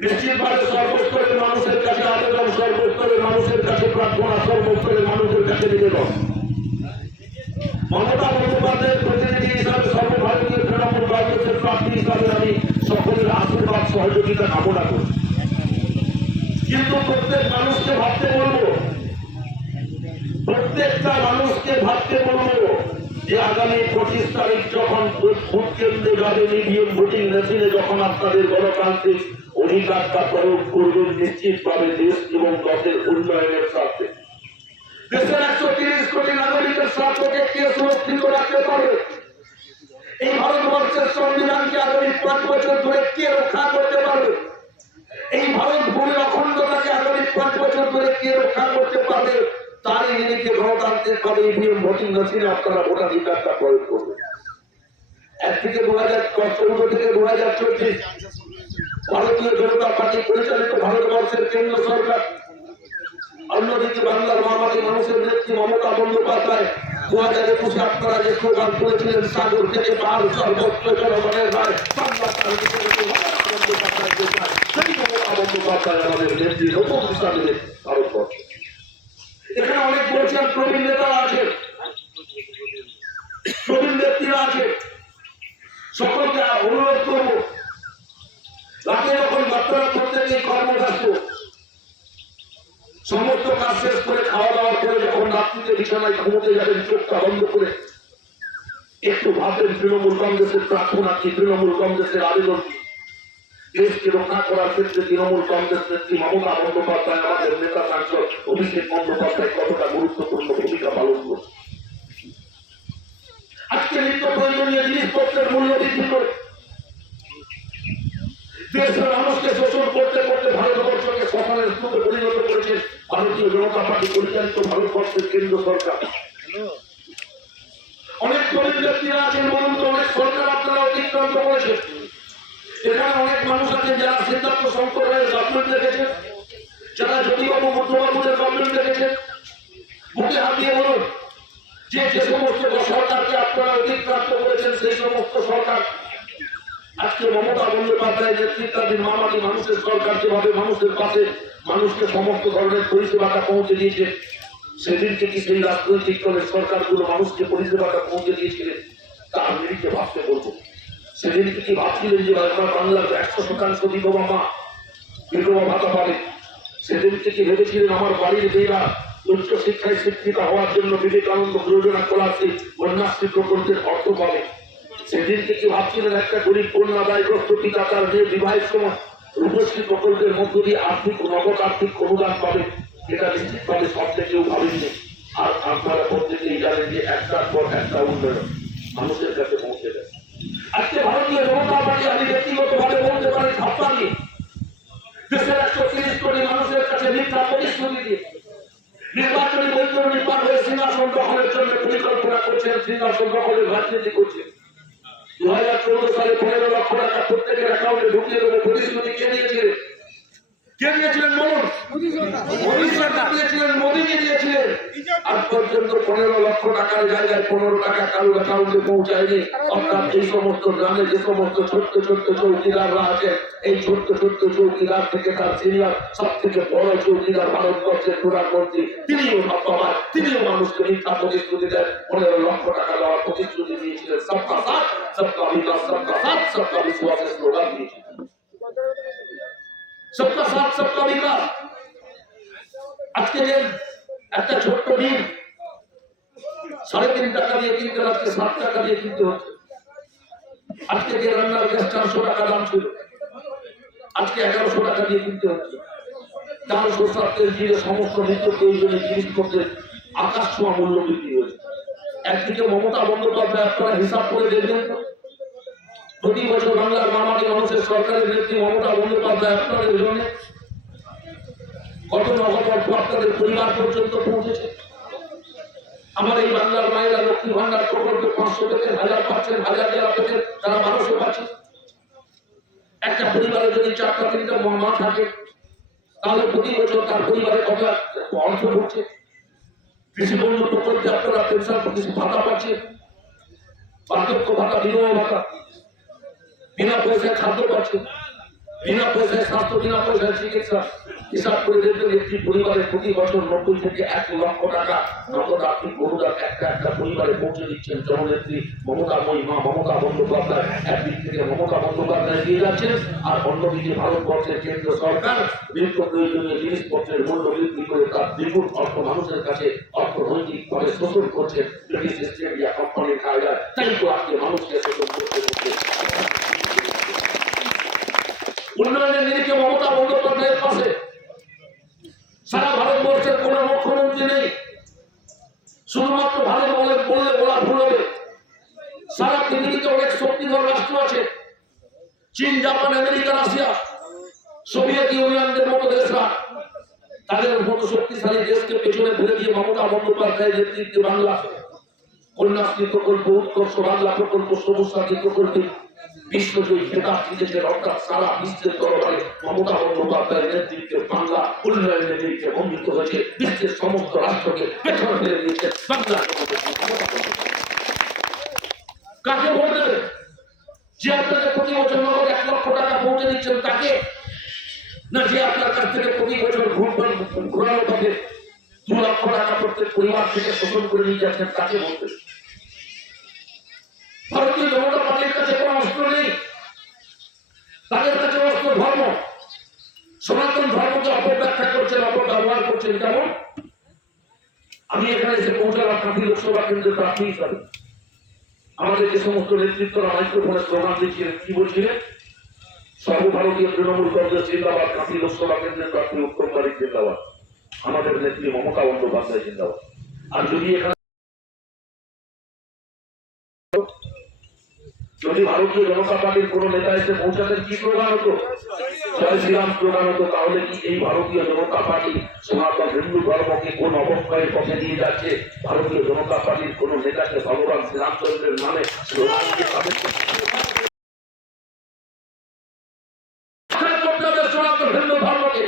নিশ্চিতভাবে সর্বস্তরের মানুষের কাছে আবেদন, সর্বস্তরের মানুষের কাছে প্রার্থনা, সর্বস্তরের মানুষের কাছে নিবেদন। মমতা বন্দ্যোপাধ্যায়ের প্রতিনিধি হিসাবে সর্বভারতীয় তৃণমূল কংগ্রেসের প্রার্থী হিসাবে আমি সকলের আশীর্বাদ সহযোগিতা কামনা করি। কিন্তু প্রত্যেক মানুষকে ভাবতে বলবো, প্রত্যেকটা মানুষকে ভাবতে বলবো যে আগামী 25 তারিখ যখন ভোট কেন্দ্রে যাবেন, ইভিএম ভোটিং মেশিনে যখন আপনাদের গণতান্ত্রিক অধিকারটা প্রয়োগ করবেন, নিশ্চিতভাবে দেশ এবং দেশের উন্নয়নের স্বার্থে, দেশের 130 কোটি নাগরিকের স্বার্থকে কে সুরক্ষিত রাখতে পারবে, এই ভারতবর্ষের সংবিধানকে আগামী 5 বছর ধরে কে রক্ষা করতে পারবে, এই ভারত ভূমির অখণ্ডতাকে আগামী 5 বছর ধরে কে রক্ষা করতে পারবে, তারই নিরিখে গণতান্ত্রিক ভাবে ইভিএম ভোটিং মেশিনে আপনারা ভোটাধিকারটা প্রয়োগ করবেন। 1 থেকে 2014 থেকে 2024 ভারতীয় জনতা পার্টি পরিচালিত ভারতবর্ষের কেন্দ্র সরকার, অন্যদিকে বাংলার মামাটি মানুষের নেত্রী মমতা বন্দ্যোপাধ্যায় 2021 আপনারা যে স্লোগান করেছিলেন, সাগর থেকে পাহাড় সর্বত্র জনগণের রায়, বন্দ্যোপাধ্যায় আমাদের নেত্রী নতুন হিসাবে ভারতবর্ষ। এখানে অনেক বলছেন প্রবীণ নেতারা আছে, প্রবীণ ব্যক্তিরা আছে, সকলকে অনুরোধ করব, রাতে যখন বাচ্চারা প্রত্যেকে কর্মব্যস্ত, সমস্ত কাজ শেষ করে খাওয়া দাওয়ার পরে যখন রাত্রিতে বিছানায় ঘুমোতে যাবেন, চোখটা বন্ধ করে একটু ভাবেন তৃণমূল কংগ্রেসের প্রার্থনা কি, তৃণমূল কংগ্রেসের আবেদন কি। দেশকে রক্ষা করার ক্ষেত্রে তৃণমূল কংগ্রেস নেত্রী মমতা বন্দ্যোপাধ্যায়, আমাদের নেতা সাংসদ অভিষেক বন্দ্যোপাধ্যায় কতটা গুরুত্বপূর্ণ ভূমিকা পালন করছে। আজকে নিত্য প্রয়োজনীয় জিনিসপত্রের মূল্য বৃদ্ধি করে দেশের মানুষকে শোষণ করতে করতে ভারতবর্ষকে শ্মশানের স্তূপে পরিণত করেছে ভারতীয় জনতা পার্টি পরিচালিত ভারতবর্ষের কেন্দ্র সরকার। অনেক গরিব ব্যক্তিরা আছেন, বলুন তো, অনেক সরকার আপনারা অতিক্রান্ত করেছে। এখানে অনেক মানুষ আছেন যারা সিদ্ধার্থ শঙ্কর রায়ের গভর্নমেন্ট দেখেছেন, যারা জ্যোতিবাবু মুখ্যমন্ত্রীর গভর্নমেন্ট দেখেছেন। বুকে হাত দিয়ে বলুন যে যে সমস্ত সরকারকে আপনারা অতিক্রান্ত করেছেন, সেই সমস্ত সরকার আজকে মমতা বন্দ্যোপাধ্যায় নেতৃত্বাধীন মামাটি মানুষের সরকার যেভাবে মানুষের পাশে মানুষকে সমস্ত ধরনের পরিষেবাটা পৌঁছে দিয়েছে, সেদিনকে কি সেই রাজনৈতিক দলের সরকারগুলো মানুষকে পরিষেবাটা পৌঁছে দিয়েছিলেন? তার নিরিখে ভাবতে বলবো। সেদিনকে কি ভাবছিলেন যে বাংলার 100% বিধবা মা বিধবা ভাতা পাবে? সেদিনকে কি ভেবেছিলেন আমার বাড়ির মেয়েরা উচ্চ শিক্ষায় শিক্ষিত হওয়ার জন্য বিবেকানন্দ যোজনা স্কলারশিপ কন্যাশ্রী প্রকল্পের অর্থ পাবে? সেদিনকে কি ভাবছিলেন একটা গরিব কন্যা দায়গ্রস্ত পিতা তার মেয়ে বিবাহের সময় রূপশ্রী প্রকল্পের মধ্য দিয়ে নগদ আর্থিক অনুদান পাবে? এটা নিশ্চিতভাবে সব থেকেও ভাবেননি। আর আপনারা প্রত্যেকেই জানেন যে একটার পর একটা উন্নয়ন মানুষের কাছে পৌঁছে দেয়। আজকে ভারতীয় জনতা পার্টি, আমি ব্যক্তিগতভাবে বলতে পারি, ছাপ্পানি দেশের 130 কোটি মানুষের কাছে মিথ্যা প্রতিশ্রুতি দিয়ে নির্বাচনী বৈতরণী পার হয়ে সিংহাসন দখলের জন্য পরিকল্পনা করছেন, সিংহাসন দখলের রাজনীতি করছেন। 2014 সালে 15 লক্ষ টাকা প্রত্যেকের অ্যাকাউন্টে ঢুকিয়ে দেবে প্রতিশ্রুতি কে দিয়েছিলেন? কে দিয়েছিলেন বলুন? মোদী সরকার দিয়েছিলেন, মোদীজি দিয়েছিলেন। আজ পর্যন্ত 15 লক্ষ টাকার জায়গায় 15 টাকা কারোর অ্যাকাউন্টে পৌঁছায়নি। অর্থাৎ এই সমস্ত গ্রামে যে সমস্ত ছোট্ট ছোট্ট চৌকিদাররা আছে, এই ছোট্ট ছোট্ট চৌকিদার থেকে তার সিনিয়র সব থেকে বড় চৌকিদার ভারতবর্ষের প্রধানমন্ত্রী, তিনিও ভাববার, তিনিও মানুষকে মিথ্যা প্রতিশ্রুতি দেন। 15 লক্ষ টাকা দেওয়ার প্রতিশ্রুতি দিয়েছিলেন। সবকা সাথ সবকা বিকাশ, সবকা সাথ সবকা বিশ্বাসের স্লোগান দিয়েছিলেন। সবকা সাথ সবকা বিকাশ। আজকে যে একটা ছোট্ট ডিম 3.5 টাকা দিয়ে কিনতে, আজকে 7 টাকা দিয়ে কিনতে হচ্ছে। আজকে যে রান্নার গ্যাস 400 টাকা দাম ছিল, আজকে 1100 টাকা দিয়ে কিনতে হচ্ছে। ডাল, সরষের তেল, জিরে সমস্ত নিত্য প্রয়োজনীয় জিনিসপত্রের আকাশ ছোঁয়া মূল্য বৃদ্ধি হয়েছে। একদিকে মমতা বন্দ্যোপাধ্যায়, আপনারা হিসাব করে দেখবেন তো, প্রতি বছর বাংলার মামাটি মানুষের সরকারের নেত্রী মমতা বন্দ্যোপাধ্যায় আপনাদের জন্য কত নগদ অর্থ আপনাদের পরিবার পর্যন্ত পৌঁছেছে। আমার এই বাংলার মায়েরা লক্ষ্মী ভান্ডার প্রকল্পে 500 থেকে 1000 পাচ্ছেন, 1000 যারা পেতেন তারা 1200 পাচ্ছেন। একটা পরিবারে যদি 4টা 3টা মা থাকে, তাহলে প্রতি বছর তার পরিবারে কত অর্থ ঢুকছে। কৃষি বন্ধু প্রকল্পে আপনারা পেনশন ভাতা পাচ্ছেন, বার্ধক্য ভাতা, বিধবা ভাতা, বিনা পয়সায় খাদ্য পাচ্ছেন। বিনা পয়সায় স্বাস্থ্য, বিনা পয়সায় চিকিৎসা। হিসাব করে দেখবেন একটি পরিবারে প্রতি বছর 90 থেকে 1 লক্ষ টাকা নগদ আর্থিক অনুদান একটা পরিবারে পৌঁছে দিচ্ছেন জননেত্রী মমতাময়ী মা মমতা বন্দ্যোপাধ্যায়। একদিক থেকে মমতা বন্দ্যোপাধ্যায় দিয়ে যাচ্ছেন, আর অন্যদিকে ভারতবর্ষের কেন্দ্র সরকার নিত্য প্রয়োজনীয় জিনিসপত্রের মূল্য বৃদ্ধি করে তার দ্বিগুণ অর্থ মানুষের কাছে অর্থনৈতিকভাবে শোষণ করছেন। ব্রিটিশ ইস্ট ইন্ডিয়া কোম্পানির কায়দায়, তাই তো আজকে মানুষকে শোষণ করতে হচ্ছে। উন্নয়নের নিরিখে মমতা বন্দ্যোপাধ্যায়ের পাশে সারা ভারতবর্ষের কোন মুখ্যমন্ত্রী নেই। শুধুমাত্র ভারত বলে বলা ভুল হবে। সারা পৃথিবীতে অনেক শক্তিধর রাষ্ট্র আছে, চীন, জাপান, আমেরিকা, রাশিয়া, সোভিয়েত ইউনিয়নদের মতো দেশরা। তাদের মতো শক্তিশালী দেশকে পেছনে ফেলে দিয়ে মমতা বন্দ্যোপাধ্যায়ের নেতৃত্বে বাংলা কন্যাশ্রী প্রকল্প, উৎকর্ষ বাংলা প্রকল্প, সবুজ সাথী প্রকল্পে বিশ্বজয়ী খেতাব জিতেছেন। অর্থাৎ সারা বিশ্বের দরবারে মমতা বন্দ্যোপাধ্যায়ের নেতৃত্বে বাংলা উন্নয়নের নিরিখে বন্ধিত হয়েছে। বিশ্বের সমস্ত রাষ্ট্রকে পেছনে ফেলে দিয়েছে বাংলা। কাকে ভোট দেবে? যে আপনাকে প্রতি বছর নগদ 1 লক্ষ টাকা পৌঁছে দিচ্ছেন তাকে, না যে আপনার কাছ থেকে প্রতি বছর ঘোরানো পথে 2 লক্ষ টাকা প্রত্যেক পরিবার থেকে শোষণ করে নিয়ে যাচ্ছেন তাকে ভোট দেবে? ভারতীয় জনতা পার্টির কাছে কোনো অস্ত্র নেই, তাদের কাছে অস্ত্র ধর্ম। সনাতন ধর্মকে অপব্যাখ্যা করছেন, অপব্যবহার করছেন। কেমন? আমি এখানে এসে পৌঁছালাম কাঁথি লোকসভা কেন্দ্রের প্রার্থী হিসাবে। আমাদের যে সমস্ত নেতৃত্বরা মাইক্রোফোনে স্লোগান দিচ্ছিলেন, কি বলছিলেন? সর্বভারতীয় তৃণমূল কংগ্রেস জিন্দাবাদ, কাঁথি লোকসভা কেন্দ্রের প্রার্থী উত্তম বারিক জিন্দাবাদ, আমাদের নেত্রী মমতা বন্দ্যোপাধ্যায় জিন্দাবাদ। আর যদি ভারতীয় জনতা পার্টির কোন নেতা এসে পৌঁছাতেন, কি স্লোগান হতো? জয় শ্রীরাম স্লোগান হতো। তাহলে কি এই ভারতীয় জনতা পার্টি সনাতন হিন্দু ধর্মকে কোন অবক্ষয়ের পথে নিয়ে যাচ্ছে? ভারতীয় জনতা পার্টির কোন নেতাকে ভগবান শ্রীরামচন্দ্রের নামে স্লোগান দিয়ে সনাতন হিন্দু ধর্মকে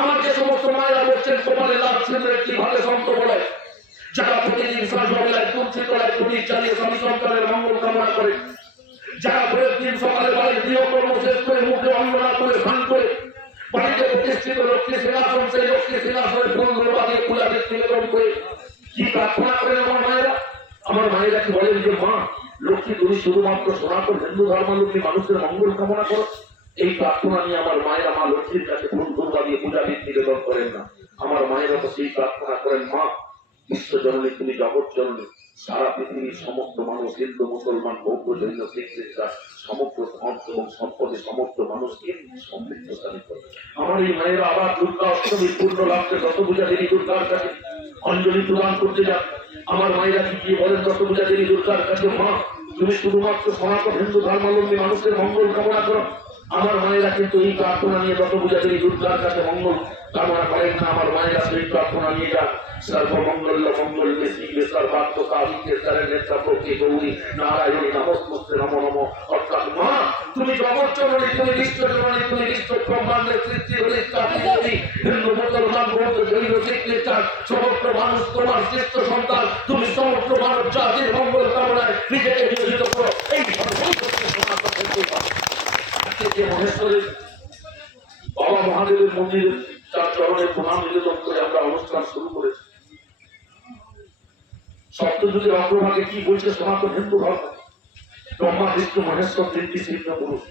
আমার যে সমস্ত মায়েরা বলছেন কপালে লাভ ছেলের একটি ভালো সন্ত বলে, যারা প্রতিদিন সাজবেলায় তুলসী তলায় প্রদীপ চালিয়ে স্বামী সন্তানের মঙ্গল কামনা করে, যারা ভোরের দিন সকালে বাড়ির গৃহকর্ম শেষ করে মুখে অন্ননা করে স্নান করে বাড়িতে প্রতিষ্ঠিত লক্ষ্মী সিংহাসন, সেই লক্ষ্মী সিংহাসনের ফুল ধরবা দিয়ে ফুলাকে নিবেদন করে কি প্রার্থনা করেন আমার মায়েরা? আমার মায়েরা কি বলেন যে মা লক্ষ্মী তুমি শুধুমাত্র সনাতন হিন্দু ধর্মাবলম্বী মানুষের মঙ্গল কামনা করো? এই প্রার্থনা নিয়ে আমার মায়েরা মা লক্ষ্মীর কাছে ফুল ধরবা দিয়ে পূজা নিবেদন করেন না। আমার মায়েরা তো সেই প্রার্থনা করেন, মা বিশ্ব জননী তুমি জগৎ জননী, সারা পৃথিবীর সমস্ত মানুষ হিন্দু মুসলমান বৌদ্ধ জৈন শিখ খ্রিস্টান সমগ্র ধর্ম এবং সম্পদে সমস্ত মানুষকে সমৃদ্ধশালী করে। আমার এই মায়েরা আবার দুর্গা অষ্টমীর পূর্ণ লাভকে দশভূজা দেবী দুর্গার কাছে অঞ্জলি প্রদান করতে যান। আমার মায়েরা কি গিয়ে বলেন দশভূজা দেবী দুর্গার কাছে, মা তুমি শুধুমাত্র সনাতন হিন্দু ধর্মাবলম্বী মানুষের মঙ্গল কামনা করো? আমার মায়েরা কিন্তু এই প্রার্থনা নিয়ে দশভূজা দেবী দুর্গার কাছে মঙ্গল কামনা করেন না। আমার মায়েরা সেই প্রার্থনা নিয়ে যান, সর্বমঙ্গল মঙ্গল শিবে সর্বাত্ম কালিকে শরণ্যে প্রতি গৌরী নারায়ণী নমস্তে নমো নমঃ। অর্থাৎ মা তুমি জগৎ জননী, তুমি বিশ্ব জননী, তুমি বিশ্ব ব্রহ্মাণ্ডের সৃষ্টির অধিষ্ঠাত্রী, হিন্দু মুসলমান বৌদ্ধ জৈন শিখ খ্রিস্টান সমগ্র মানুষ তোমার শ্রেষ্ঠ সন্তান। তুমি সমগ্র মানব জাতির মঙ্গল কামনায় নিজেকে নিয়োজিত করো। এই মহেশ্বরের বাবা মহাদেবের মন্দিরে তার চরণে প্রণাম নিবেদন করে আমরা অনুষ্ঠান শুরু করেছি। সপ্তযুগের অগ্রভাগে কি বলছে সনাতন হিন্দু ধর্ম? ব্রহ্মা বিষ্ণু মহেশ্বর তিনটি সিদ্ধ পুরুষ,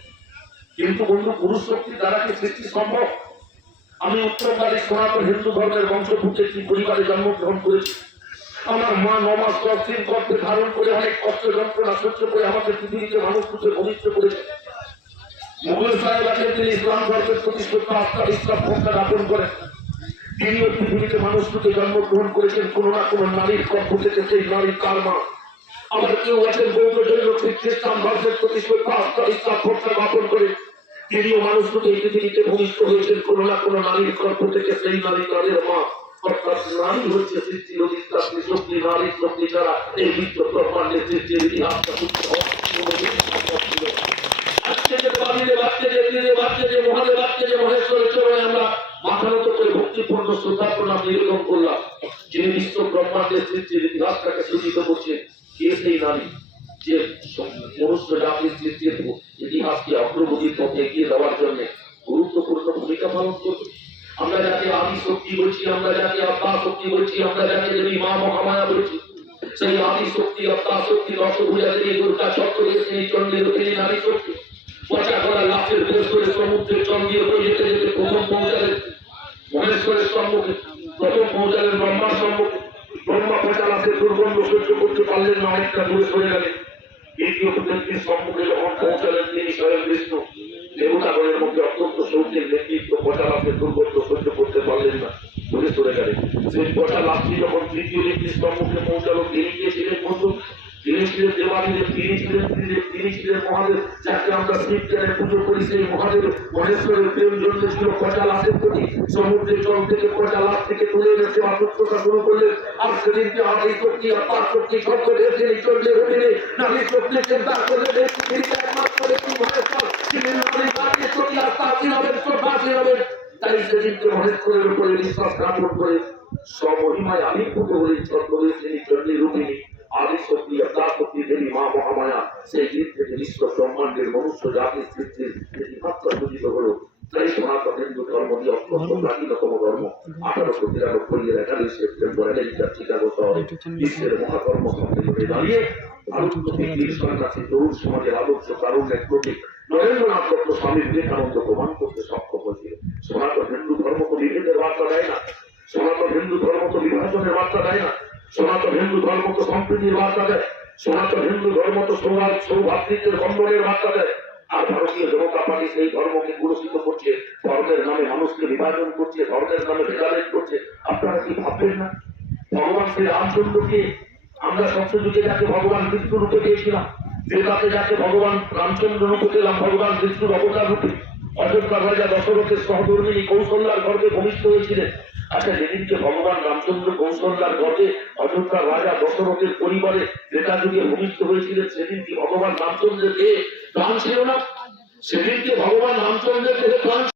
কিন্তু বন্ধু পুরুষ শক্তির দ্বারা কি সৃষ্টি সম্ভব? আমি উত্তরকারী সনাতন হিন্দু ধর্মের বংশভূত একটি পরিবারে জন্মগ্রহণ করেছি। আমার মা 9 মাস 10 দিন গর্ভে ধারণ করে অনেক কষ্ট যন্ত্রণা সহ্য করে আমাকে পৃথিবীতে মানুষ রূপে ভূমিষ্ঠ করেছে। মুঘল সাহেব আছেন, তিনি ইসলাম ধর্মের প্রতিষ্ঠাতা আস্থা ইসলাম ভক্তা জ্ঞাপন করেন। তিনিও পৃথিবীতে মানুষ রূপে জন্মগ্রহণ করেছেন কোন না কোন নারীর গর্ভ থেকে। সেই নারী কার মা? আবার কেউ আছেন বৌদ্ধ জৈন শিখ খ্রিস্টান ধর্মের প্রতিষ্ঠাতা আস্থা ইসলাম ভক্তা জ্ঞাপন করে, তিনিও মানুষ রূপে পৃথিবীতে ভূমিষ্ঠ হয়েছেন কোন না কোন নারীর গর্ভ থেকে। সেই নারী তাদের মা। অর্থাৎ নারী হচ্ছে সৃষ্টির অধিষ্ঠাত্রী শক্তি। নারী শক্তি ছাড়া এই বিশ্ব ব্রহ্মাণ্ডের সৃষ্টির ইতিহাসটা মহেশ্বরের চরণে আমরা মাথা নত করে ভক্তিপূর্ণ শ্রদ্ধা প্রণাম নিবেদন করলাম। যিনি বিশ্ব ব্রহ্মাণ্ডের সৃষ্টির ইতিহাসটাকে সূচিত করছেন, কে সেই নারী যে মনুষ্য জাতির সৃষ্টির ইতিহাসকে অগ্রগতির পথে এগিয়ে দেওয়ার জন্য গুরুত্বপূর্ণ ভূমিকা পালন করবে। আমরা যাকে আদি শক্তি বলছি, আমরা যাকে আত্মা শক্তি বলছি, আমরা যাকে দেবী মা মহামায়া বলছি, সেই আদি শক্তি আত্মা শক্তি রসভূজা দেবী দুর্গা চক্রবর্তী চন্ডী রূপিণী নারী শক্তি পচা করা লাফের বেশ করে সমুদ্রের চন্দ্রীয় বই যেতে যেতে প্রথম পৌঁছালেন মহেশ্বরের সম্মুখে, প্রথম পৌঁছালেন ব্রহ্মার সম্মুখে। ব্রহ্মা পচা লাফের দুর্গন্ধ সহ্য করতে পারলেন না, অনেকটা দূরে সরে গেলেন। দ্বিতীয় ব্যক্তির সম্মুখে যখন পৌঁছালেন তিনি স্বয়ং বিষ্ণু, দেবতাগণের মধ্যে অত্যন্ত সৌর্যের নেতৃত্ব পচা লাফের দুর্গন্ধ সহ্য করতে পারলেন না, দূরে সরে গেলেন। সেই পচা লাফটি যখন তৃতীয় ব্যক্তির সম্মুখে পৌঁছালো তিনি কে ছিলেন বন্ধু? তিনি ছিলেন দেবাদিদেব, তিনি ছিলেন ত্রিদেব, তিনি ছিলেন মহাদেব, যাকে আমরা শিবকে পুজো করি। সেই মহাদেব মহেশ্বরের প্রেম জন্মেছিল পচা লাফের প্রতি। সমুদ্রের জল থেকে পচা লাফ থেকে তুলে এনে সেবা শুশ্রূষা শুরু করলেন। আর সেদিনকে আদি শক্তি আত্মার শক্তি শব্দ ঢেকে চললে রোহিণী নারী শক্তি চিন্তা করলেন একমাত্র ব্যক্তি মহেশ্বর, তিনি নারী নারী শক্তি আত্মা ছিলেন শ্রদ্ধা ছিলেন। তাই সেদিনকে মহেশ্বরের উপরে বিশ্বাস স্থাপন করে স্বমহিমায় আবির্ভূত হলেন চন্দ্রদেব, তিনি চন্ডী রূপিণী আদি শক্তি আত্মা শক্তি দেবী মা মহামায়া। সেই দিন থেকে বিশ্ব ব্রহ্মাণ্ডের মনুষ্য জাতির সৃষ্টির মাত্রা পূজিত হল। তাই সনাতন হিন্দু ধর্ম দিয়ে অত্যন্ত প্রাচীনতম ধর্ম 1893 সেপ্টেম্বর আমেরিকার চিকাগো শহরে বিশ্বের মহাকর্ম সম্মেলনে দাঁড়িয়ে ভারতবর্ষের বীর সন্ন্যাসী তরুণ সমাজের আদর্শ কারণের প্রতীক নরেন্দ্রনাথ দত্ত স্বামী বিবেকানন্দ প্রমাণ করতে সক্ষম হয়েছিল। সনাতন হিন্দু ধর্ম তো বিভেদের বার্তা দেয় না, সনাতন হিন্দু ধর্ম তো বিভাজনের বার্তা দেয় না, সনাতন হিন্দু ধর্ম তো সম্প্রীতির বার্তা দেয়, সনাতন হিন্দু ধর্ম তো সৌভাতৃত্বের বন্ধনের বার্তা দেয়। আর ভারতীয় জনতা পার্টি সেই ধর্মকে কুলসিত করছে, ধর্মের নামে মানুষকে বিভাজন করছে, ধর্মের নামে ভেদাভেদ করছে। আপনারা কি ভাববেন না ভগবান শ্রী রামচন্দ্রকে আমরা সত্যযুগে যাকে ভগবান বিষ্ণু রূপে পেয়েছিলাম, বেদাতে যাকে ভগবান রামচন্দ্র রূপে পেলাম ভগবান বিষ্ণুর অবতার রূপে, অযোধ্যার রাজা দশরথের সহধর্মিনী কৌশল্যার গর্ভে ভূমিষ্ঠ হয়েছিলেন। আচ্ছা, যেদিনকে ভগবান রামচন্দ্র কৌশল্যার গর্ভে অযোধ্যার রাজা দশরথের পরিবারে ত্রেতা যুগে ভূমিষ্ঠ হয়েছিলেন, সেদিন কি ভগবান রামচন্দ্রের দেহে প্রাণ ছিল না? সেদিনকে ভগবান রামচন্দ্রের দেহে প্রাণ